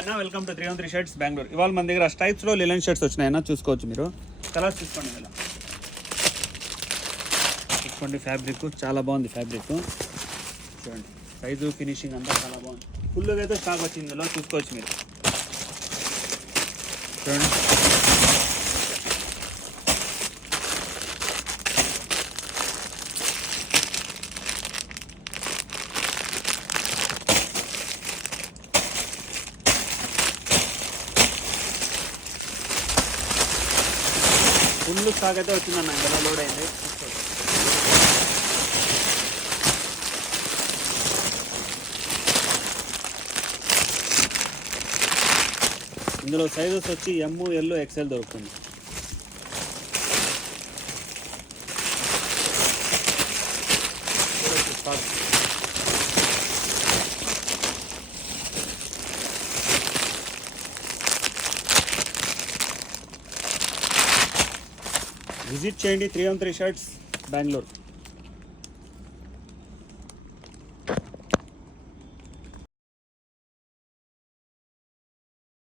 అన్న welcome to 313 షర్ట్స్ బెంగళూరు. ఇవాళ మన దగ్గర స్ట్రైప్స్లో లిలన్ షర్ట్స్ వచ్చినాయన్న, చూసుకోవచ్చు మీరు. కలర్స్ తీసుకోండి, ఇలా చూసుకోండి. ఫ్యాబ్రిక్ చాలా బాగుంది. ఫ్యాబ్రిక్ చూడండి, సైజు ఫినిషింగ్ అంతా చాలా బాగుంది. ఫుల్గా అయితే స్టాక్ వచ్చింది ఇందులో, చూసుకోవచ్చు మీరు. చూడండి, ఫుల్ స్టాక్ అయితే వచ్చిందన్న, ఇందులో లోడ్ అయింది. ఇందులో సైజెస్ వచ్చి ఎమ్, ఎల్, ఎక్స్ఎల్ దొరుకుతుంది. విజిట్ చేయండి 313 షర్ట్స్ బెంగళూరు.